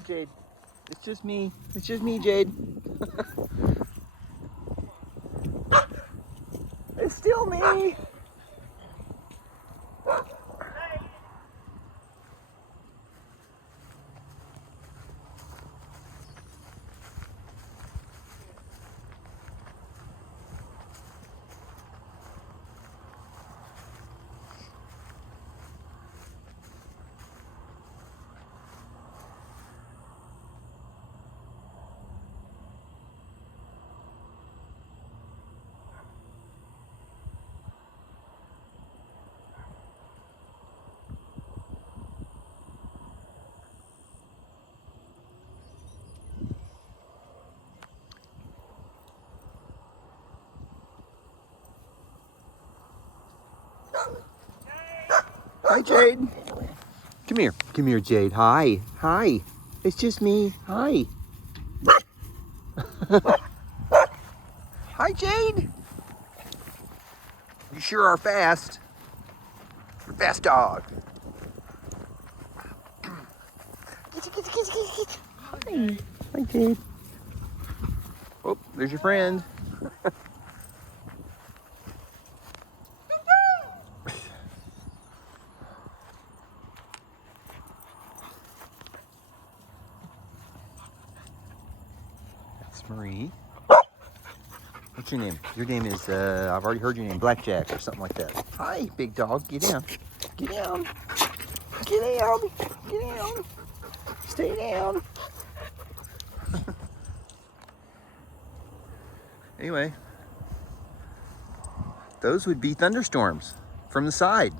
Hi, Jade. It's just me. It's just me, Jade. It's still me. Hi, Jade. Come here. Come here, Jade. Hi. Hi. It's just me. Hi. Hi, Jade. You sure are fast. You're a fast dog. Hi. Hi, Jade. Oh, there's your friend. That's Marie. What's your name? Your name is, I've already heard your name, Blackjack or something like that. Hi, big dog. Get down. Get down. Get down. Get down. Stay down. Anyway, those would be thunderstorms from the side.